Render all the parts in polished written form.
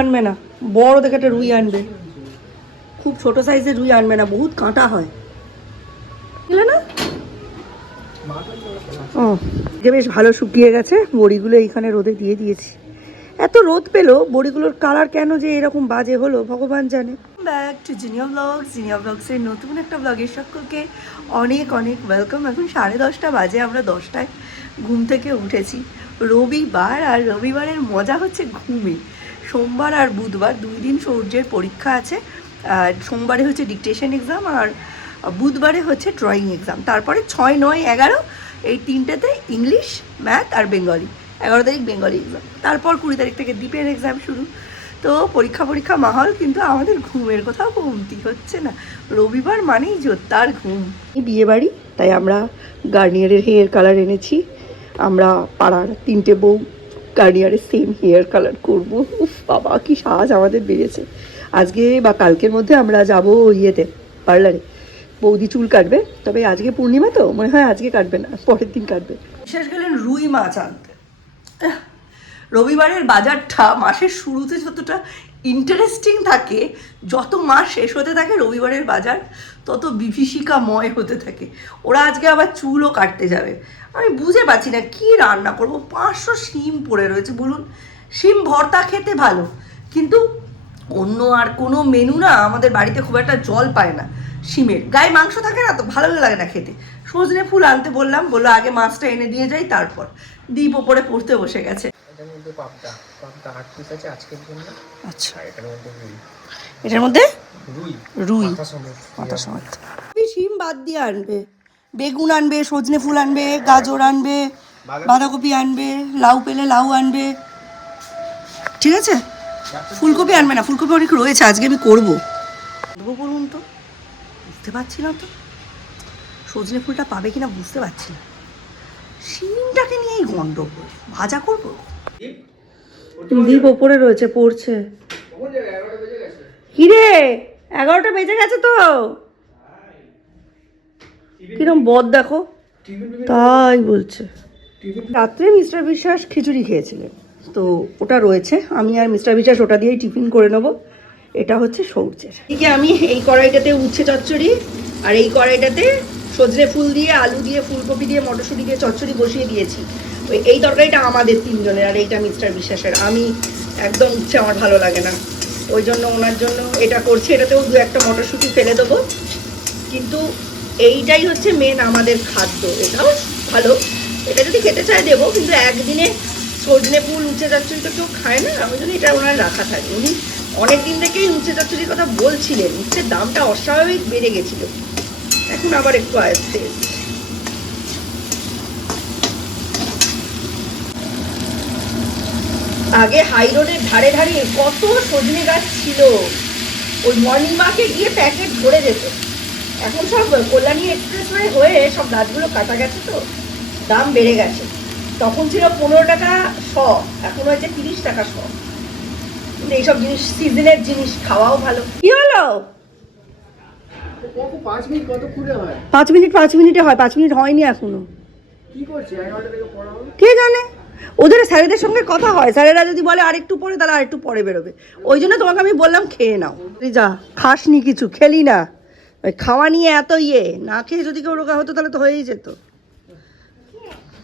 আনবে না, বড় দেখে একটা রুই আনবে, খুব ছোট সাইজের রুই আনবে না, বহুত কাঁটা হয় না। ও বেশ ভালো শুকিয়ে গেছে বড়িগুলো, এইখানে রোদে দিয়ে দিয়েছি। এত রোদ পেলো, বড়িগুলোর কালার কেন যে এরকম বাজে হলো ভগবান জানে। Back to Jinia blogs. Jinia ব্লগসের নতুন একটা ব্লগে সকলকে অনেক অনেক ওয়েলকাম। এখন 10:30 বাজে, আমরা 10টায় ঘুম থেকে উঠেছি। রবিবার, আর রবিবারের মজা হচ্ছে ঘুমে। সোমবার আর বুধবার 2 দিন সূর্যের পরীক্ষা আছে। আর সোমবারে হচ্ছে ডিকটেশন এক্সাম, আর বুধবারে হচ্ছে ড্রয়িং এক্সাম। তারপরে 6, 9, 11 এই 3টেতে ইংলিশ, ম্যাথ আর বেঙ্গলি। 11 তারিখ বেঙ্গলি এক্সাম, তারপর 20 তারিখ থেকে দ্বীপের এক্সাম শুরু। তো পরীক্ষা মাহল, কিন্তু আমাদের ঘুমের কোথাও কমতি হচ্ছে না। রবিবার মানেই জোরদার ঘুম। বিয়ে বাড়ি, তাই আমরা গার্নিয়ারের হেয়ার কালার এনেছি। আমরা পাড়ার 3টে বউ গার্নিয়ারের সেম হেয়ার কালার করবো। উফ বাবা, কি সাজ আমাদের বেরিয়েছে। আজকে বা কালকের মধ্যে আমরা যাবো ইয়েতে, পার্লারে। বৌদি চুল কাটবে, তবে আজকে পূর্ণিমা তো মনে হয় আজকে কাটবে না, পরের দিন কাটবে। শেষ গেলেন রুই মাছ আনতে। রবিবারের বাজারটা মাসের শুরুতে যতটা ইন্টারেস্টিং থাকে, যত মাস শেষ হতে থাকে রবিবারের বাজার তত বিভীষিকাময় হতে থাকে। ওরা আজকে আবার চুলও কাটতে যাবে। আমি বুঝে পাচ্ছি না কি রান্না করব। 500 শিম পড়ে রয়েছে। বলুন, শিম ভর্তা খেতে ভালো, কিন্তু অন্য আর কোনো মেনু না আমাদের বাড়িতে খুব একটা জল পায় না। শিমের গায়ে মাংস থাকে না তো, ভালো লাগে না খেতে। সজনে ফুল আনতে বললাম, বললো আগে মাছটা এনে দিয়ে যাই, তারপর। দ্বীপ ওপরে পড়তে বসে গেছে। এটার মধ্যে পাবদা 8 পিস আছে আজকের জন্য। আচ্ছা, এটার মধ্যে রুই, এটার মধ্যে রুই মাথা সমেত। শিম বাদ দিয়ে আনবে, বেগুন আনবে, সজনে ফুল আনবে, গাজর আনবে, বাঁধাকপি আনবে, লাউ পেলে লাউ আনবে, ঠিক আছে? ফুলকপি আনবে না, ফুলকপি অনেক রয়েছে, আজকে আমি করবো। দেবো বলুন তো, বুঝতে পারছি না তো। সজনে ফুলটা পাবে কিনা বুঝতে পারছি না। শিমটাকে নিয়েই গন্ডগোল। ভাজা করবো। দীপ ওপরে রয়েছে, পড়ছে। কিরে, 11টা বেজে গেছে তো। কিরম বদ দেখো, তাই বলছে। রাত্রে মিস্টার বিশ্বাস খিচুড়ি খেয়েছিলেন, তো ওটা রয়েছে। আমি আর মিস্টার বিশ্বাস ওটা দিয়েই টিফিন করে নেবো। এটা হচ্ছে সৌর্যের। এদিকে আমি এই কড়াইটাতে উচ্ছে চচ্চড়ি, আর এই কড়াইটাতে সজনে ফুল দিয়ে, আলু দিয়ে, ফুলকপি দিয়ে, মটরশুঁটি দিয়ে চচ্চড়ি বসিয়ে দিয়েছি। এই তরকারিটা আমাদের 3 জনের, আর এইটা মিস্টার বিশ্বাসের। আমি একদম উচ্ছে আমার ভালো লাগে না, ওই জন্য ওনার জন্য এটা করছি। এটাতেও 2-1টা মটরশুঁটি ফেলে দেবো, কিন্তু এইটাই হচ্ছে মেন আমাদের খাদ্য। এটাও ভালো, এটা যদি খেতে চায় দেবো, কিন্তু একদিনে সজনে ফুল উচ্ছে চচ্চড়ি তো কেউ খায় না, ওই জন্য এটা ওনার রাখা থাকে। উনি অনেক দিন থেকেই উচ্ছে চচ্চড়ির কথা বলছিলেন। উচ্ছের দামটা অস্বাভাবিক বেড়ে গেছিলো, এখন আবার একটু আয়ত্তে এসেছে। আগে হাই রোডের ধারে ধারে কত সজনে গাছ ছিল, ওই মর্নিং ওয়াকে গিয়ে প্যাকেট ভরে যেত। এখন সব কল্যাণী এক্সপ্রেসওয়ে হয়ে সব গাছগুলো কাটা গেছে, তো দাম বেড়ে গেছে। তখন ছিল 15 টাকা শ, এখন হয়েছে 30 টাকা শ। কিন্তু এইসব জিনিস সিজনের জিনিস, খাওয়াও ভালো। কি হলো? 5 মিনিট কত খুলে হয়? 5 মিনিট 5 মিনিটে হয়, 5 মিনিট হয়নি এখনো। কি করছে? 11টা থেকে পড়াবো। কে জানে, ওদের স্যারেদের সঙ্গে কথা হয়। স্যারেরা যদি বলে আরেকটু পরে, তাহলে আরেকটু পরে বেরোবে। ওই জন্য তোমাকে আমি বললাম খেয়ে নাও। যা, খাসনি কিছু, খেলি না। ওই খাওয়া নিয়ে এত ইয়ে, না খেয়ে যদি কেউ রোগা হতো তাহলে তো হয়েই যেত।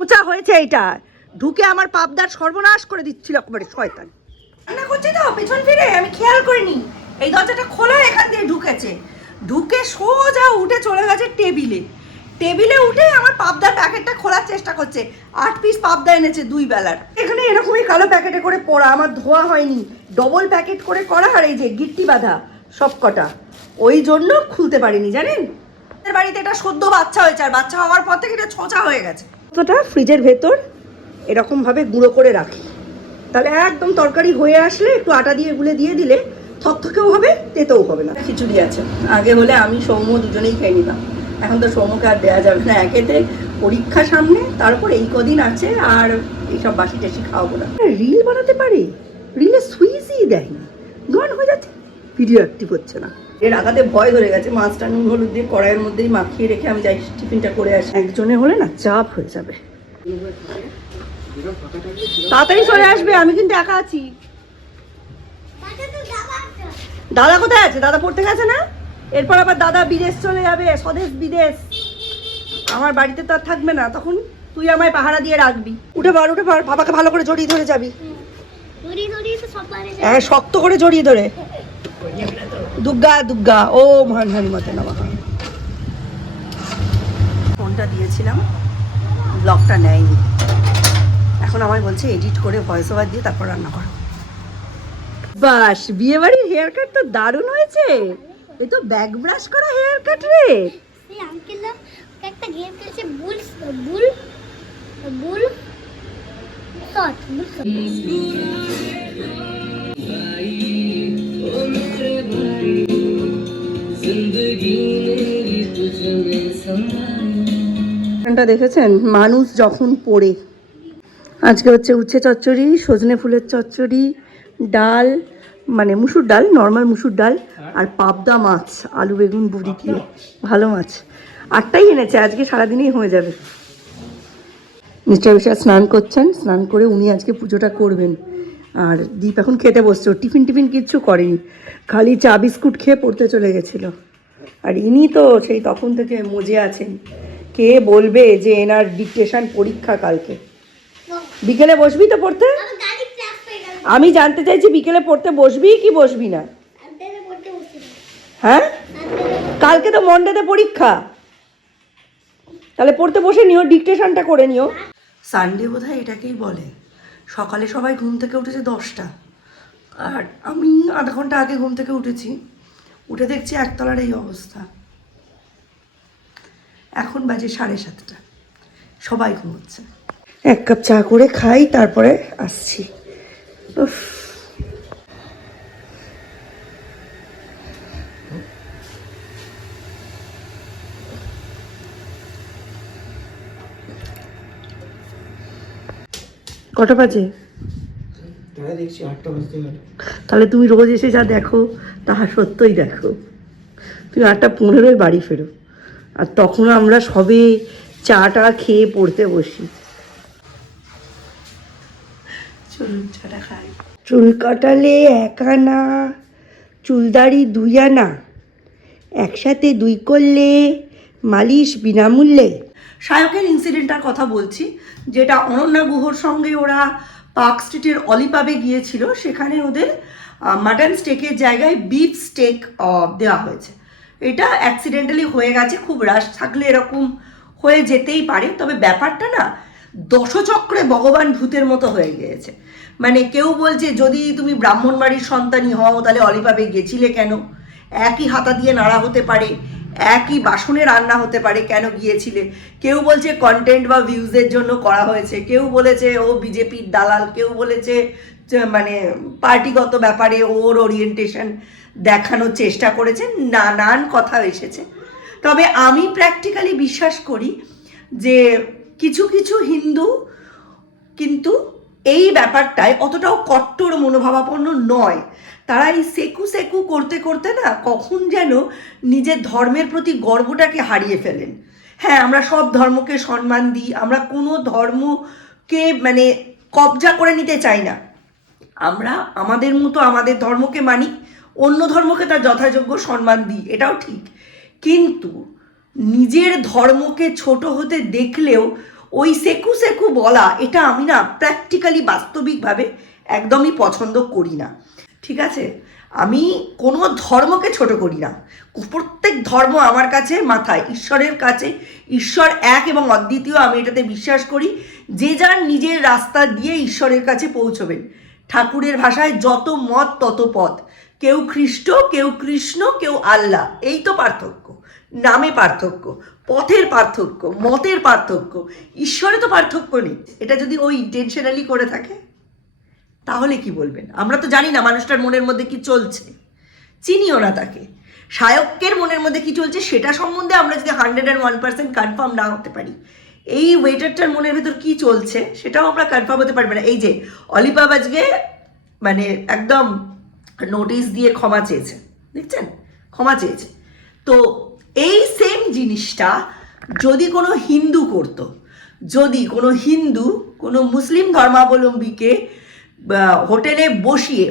উঁচা হয়েছে এইটা, ঢুকে আমার পাবদার সর্বনাশ করে দিচ্ছিল একেবারে শয়তান। রান্না করছি তো পেছন ফিরে, আমি খেয়াল করিনি এই দরজাটা খোলা, এখান দিয়ে ঢুকেছে। ঢুকে সোজা উঠে চলে গেছে টেবিলে। টেবিলে উঠে আমার পাবদার প্যাকেটটা খোলার চেষ্টা করছে। 8 পিস পাবদা এনেছে 2 বেলার। এখানে এরকমই কালো প্যাকেটে করে পড়া, আমার ধোয়া হয়নি, ডবল প্যাকেট করে করা। আর এই যে গিট্টি বাঁধা সব কটা, ওই জন্য খুলতে পারিনি, জানেন। বাড়িতে এটা সদ্য বাচ্চা হয়েছে, আর বাচ্চা হওয়ার পর থেকে এটা ছোঁচা হয়ে গেছে। কতটা ফ্রিজের ভেতর এরকমভাবে গুঁড়ো করে রাখি, তাহলে একদম তরকারি হয়ে আসলে একটু আটা দিয়ে গুলে দিয়ে দিলে থকথকেও হবে, তেতেও হবে না। খিচুড়ি আছে, আগে হলে আমি সৌম্য দুজনেই খেয়ে নিতাম। এখন তো সৌম্যকে আর দেওয়া যাবে না, একেতে পরীক্ষা সামনে, তারপর এই কদিন আছে, আর এইসব বাসি টাসি খাওয়াবো না। রিল বানাতে পারি, রিলে সুইচই দেয়নি, গান হয়ে যাচ্ছে, ভিডিও অ্যাক্টিভ হচ্ছে না। এর আঘাতে ভয় ধরে গেছে। মাছটা নুন হলুদ দিয়ে কড়াইয়ের মধ্যেই মাখিয়ে রেখে আমি যাই টিফিনটা করে আসি। একজনে হলে না চাপ হয়ে যাবে। তাড়াতাড়ি চলে আসবে, আমি কিন্তু একা আছি। দাদা কোথায় আছে? দাদা পড়তে গেছে না? এরপর আবার দাদা বিদেশ চলে যাবে, স্বদেশ বিদেশ। আমার বাড়িতে তো আর থাকবে না, তখন তুই আমায় পাহারা দিয়ে রাখবি। উঠে পড়, উঠে পড়, বাবাকে ভালো করে জড়িয়ে ধরে যাবি। হ্যাঁ, শক্ত করে জড়িয়ে ধরে। দুর্গা দুর্গা ও মহান হনুমতে নমঃ। ফোনটা দিয়েছিলাম, ব্লগটা নেয়নি। এখন আমায় বলছে এডিট করে ভয়েস ওভার দিয়ে তারপর রান্না করো। বাস, বিয়ে বাড়ির হেয়ার কাট তো দারুণ হয়েছে। এই তো ব্যাক ব্রাশ করা হেয়ার কাট রে। এই আঙ্কেল একটা গেম খেলছে, বুল বুল বুল শট বুল শট। দেখেছেন মানুষ যখন পড়ে। আজকে হচ্ছে উচ্ছে চচ্চড়ি, সজনে ফুলের চচ্চড়ি, ডাল মানে মুসুর ডাল, নর্মাল মুসুর ডাল, আর পাবদা মাছ, আলু বেগুন বড়ি দিয়ে। ভালো মাছ, 8টাই এনেছে, আজকে সারাদিনই হয়ে যাবে। মিস্টার বিশ্বাস স্নান করছেন, স্নান করে উনি আজকে পুজোটা করবেন। আর দীপ এখন খেতে বসছে, টিফিন টিফিন কিচ্ছু করেনি, খালি চা বিস্কুট খেয়ে পড়তে চলে গেছিলো। আর ইনি তো সেই তখন থেকে মজে আছেন। কে বলবে যে এনার ডিকটেশন পরীক্ষা কালকে? বিকেলে বসবি তো পড়তে? আমি জানতে চাইছি বিকেলে পড়তে বসবি কি বসবি না? হ্যাঁ, কালকে তো মন্ডেতে পরীক্ষা, তাহলে পড়তে বসে নিও, ডিকটেশনটা করে নিও। সানডে বোধহয় এটাকেই বলে। সকালে সবাই ঘুম থেকে উঠেছে 10টা, আর আমি আধা ঘন্টা আগে ঘুম থেকে উঠেছি। উঠে দেখছি একতলার এই অবস্থা। এখন বাজে 7:30, সবাই ঘুমোচ্ছে। 1 কাপ চা করে খাই, তারপরে আসছি। উফ, কটা বাজে? দেখছি 8টা বাজতে গেল। তাহলে তুমি রোজ এসে যা দেখো তাহা সত্যই দেখো। তুমি 8:15 বাড়ি ফেরো, আর তখন আমরা সবে চাটা খেয়ে পড়তে বসি। চলুন চাটা খাই। চুল কাটালে 1 আনা, চুলদাড়ি 2 আনা, একসাথে 2 করলে মালিশ বিনামূল্যে। সায়কের ইনসিডেন্টটার কথা বলছি, যেটা অনন্যা গুহর সঙ্গে ওরা পার্ক স্ট্রিটের অলিপাবে গিয়েছিল। সেখানে ওদের মাটন স্টেকের জায়গায় বিফ স্টেক দেওয়া হয়েছে। এটা অ্যাক্সিডেন্টালি হয়ে গেছে, খুব রাশ থাকলে এরকম হয়ে যেতেই পারে। তবে ব্যাপারটা না দশচক্রে ভগবান ভূতের মতো হয়ে গিয়েছে। মানে কেউ বলছে যদি তুমি ব্রাহ্মণ বাড়ির সন্তানই হও তাহলে অলিপাবে গেছিলে কেন? একই হাতা দিয়ে নাড়া হতে পারে, একই বাসনে রান্না হতে পারে, কেন গিয়েছিলে? কেউ বলছে কন্টেন্ট বা ভিউজের জন্য করা হয়েছে, কেউ বলেছে ও বিজেপির দালাল, কেউ বলেছে মানে পার্টিগত ব্যাপারে ওর ওরিয়েন্টেশন দেখানোর চেষ্টা করেছে, নানান কথা এসেছে। তবে আমি প্র্যাকটিক্যালি বিশ্বাস করি যে কিছু কিছু হিন্দু কিন্তু এই ব্যাপারটায় অতটাও কট্টর মনোভাবাপন্ন নয়। তারা এই সেকু সেকু করতে করতে না কখন যেন নিজের ধর্মের প্রতি গর্বটাকে হারিয়ে ফেলেন। হ্যাঁ, আমরা সব ধর্মকে সম্মান দিই, আমরা কোনো ধর্মকে মানে কবজা করে নিতে চাই না। আমরা আমাদের মতো আমাদের ধর্মকে মানি, অন্য ধর্মকে তার যথাযোগ্য সম্মান দিই, এটাও ঠিক। কিন্তু নিজের ধর্মকে ছোট হতে দেখলেও ওই সেকু সেকু বলা, এটা আমি না প্র্যাকটিক্যালি বাস্তবিকভাবে একদমই পছন্দ করি না। ঠিক আছে, আমি কোনো ধর্মকে ছোট করি না। প্রত্যেক ধর্ম আমার কাছে মাথায়, ঈশ্বরের কাছে ঈশ্বর এক এবং অদ্বিতীয়, আমি এটাতে বিশ্বাস করি। যে যার নিজের রাস্তা দিয়ে ঈশ্বরের কাছে পৌঁছবেন। ঠাকুরের ভাষায় যত মত তত পথ, কেউ খ্রিস্ট, কেউ কৃষ্ণ, কেউ আল্লাহ, এই তো পার্থক্য। নামে পার্থক্য, পথের পার্থক্য, মতের পার্থক্য, ঈশ্বরে তো পার্থক্য নেই। এটা যদি ও ইন্টেনশনালি করে থাকে তাহলে কি বলবেন? আমরা তো জানি না মানুষটার মনের মধ্যে কি চলছে, চিনিও না তাকে। সায়কের মনের মধ্যে কি চলছে সেটা সম্বন্ধে আমরা যদি 101% কনফার্ম না হতে পারি, এই ওয়েটারটার মনের ভেতর কি চলছে সেটাও আমরা কনফার্ম হতে পারবে না। এই যে অলিপাব আজকে মানে একদম নোটিশ দিয়ে ক্ষমা চেয়েছে, দেখছেন, ক্ষমা চেয়েছে। তো এই সেম জিনিসটা যদি কোনো হিন্দু করতো, যদি কোনো হিন্দু কোনো মুসলিম ধর্মাবলম্বীকে হোটেলে বসিয়ে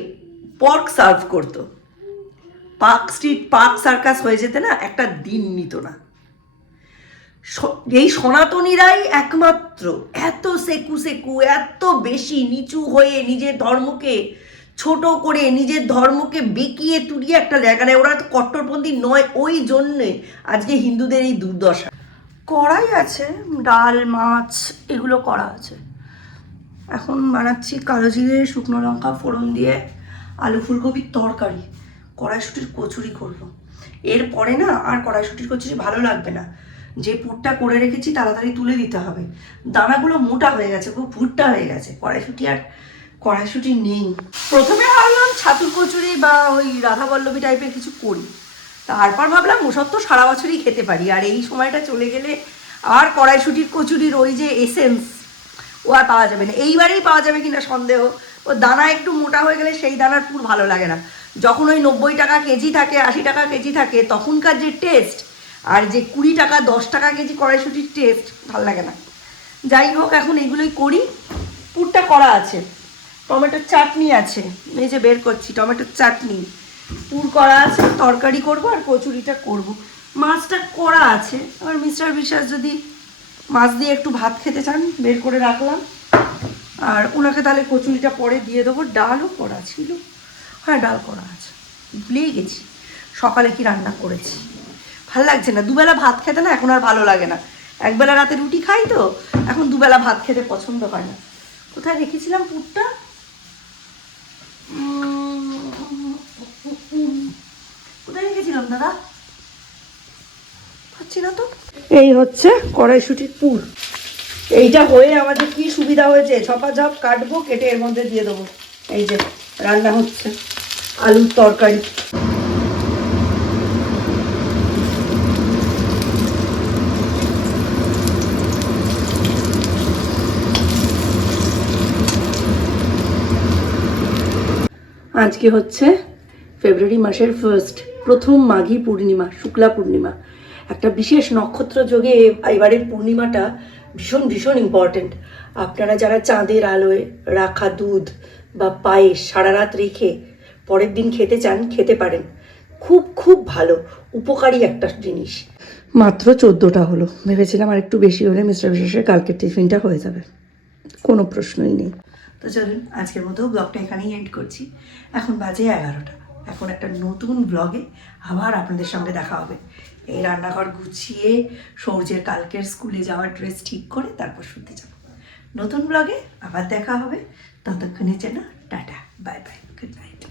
পর্ক সার্ভ করতো, পার্ক স্ট্রিট পার্ক সার্কাস হয়ে যেতে না একটা দিন নিত না। এই সনাতনীরাই একমাত্র এত সেকু এত বেশি নিচু হয়ে নিজের ধর্মকে ছোট করে নিজের ধর্মকে বেঁকিয়ে তুলিয়ে একটা জায়গা নেয়। ওরা তো কট্টরপন্থী নয়, ওই জন্যে আজকে হিন্দুদের এই দুর্দশা। কড়াই আছে, ডাল মাছ এগুলো করা আছে। এখন বানাচ্ছি কালো জিরে শুকনো লঙ্কা ফোড়ন দিয়ে আলু ফুলকপির তরকারি, কড়াইশুঁটির কচুরি করবো। এরপরে না আর কড়াইশুঁটির কচুরি ভালো লাগবে না, যে পুরটা করে রেখেছি তাড়াতাড়ি তুলে দিতে হবে। দানাগুলো মোটা হয়ে গেছে, খুব ভুট্টা হয়ে গেছে, কড়াইশুঁটি নেই। প্রথমে ভাবলাম ছাতুর কচুরি বা ওই রাধাবল্লভী টাইপের কিছু করি, তারপর ভাবলাম ওসব তো সারা বছরই খেতে পারি, আর এই সময়টা চলে গেলে আর কড়াইশুঁটির কচুরির ওই যে এসেন্স ও আর পাওয়া যাবে না। এইবারেই পাওয়া যাবে কিনা সন্দেহ। ও দানা একটু মোটা হয়ে গেলে সেই দানার পুর ভালো লাগে না। যখন ওই 90 টাকা কেজি থাকে 80 টাকা কেজি থাকে তখনকার যে টেস্ট, আর যে 20 টাকা 10 টাকা কেজি কড়াইশুঁটির টেস্ট ভালো লাগে না। যাই হোক, এখন এগুলোই করি। পুরটা করা আছে, টমেটোর চাটনি আছে, এই যে বের করছি টমেটোর চাটনি, পুর করা আছে, তরকারি করব আর কচুরিটা করব। মাছটা করা আছে, আর মিস্টার বিশ্বাস যদি মাছ দিয়ে একটু ভাত খেতে চান বের করে রাখলাম, আর ওনাকে তাহলে কচুরিটা পরে দিয়ে দেবো। ডালও করা ছিল, হ্যাঁ ডাল করা আছে, ভুলেই গেছি সকালে কি রান্না করেছি। ভালো লাগছে না দুবেলা ভাত খেতে, না এখন আর ভালো লাগে না। একবেলা রাতে রুটি খাই তো, এখন দুবেলা ভাত খেতে পছন্দ হয় না। কোথায় রেখেছিলাম পুরটা, কোথায় রেখেছিলাম দাদা, পাচ্ছি না তো। এই হচ্ছে কড়াইশুঁটির পুর। এইটা হয়ে আমাদের কি সুবিধা হয়েছে, ঝপাঝপ কাটবো, কেটে এর মধ্যে দিয়ে দেবো। এই যে রান্না হচ্ছে আলুর তরকারি। আজকে হচ্ছে ফেব্রুয়ারি মাসের প্রথম মাঘী পূর্ণিমা, শুক্লা পূর্ণিমা। একটা বিশেষ নক্ষত্র যোগে এবারের পূর্ণিমাটা ভীষণ ভীষণ ইম্পর্টেন্ট। আপনারা যারা চাঁদের আলোয় রাখা দুধ বা পায়েস সারা রাত রেখে পরের দিন খেতে চান খেতে পারেন, খুব খুব ভালো উপকারী একটা জিনিস। মাত্র 14টা হলো, ভেবেছিলাম আর একটু বেশি হলে মিস্টার বিশেষের কালকের টিফিনটা হয়ে যাবে, কোনো প্রশ্নই নেই। তো চলুন আজকের মতো ব্লগটা এখানেই এন্ড করছি। এখন বাজে 11টা। এখন একটা নতুন ব্লগে আবার আপনাদের সঙ্গে দেখা হবে। এই রান্নাঘর গুছিয়ে সৌর্যের কালকের স্কুলে যাওয়ার ড্রেস ঠিক করে তারপর শুতে যাব। নতুন ব্লগে আবার দেখা হবে, ততক্ষণের জন্য tata, bye bye, good night.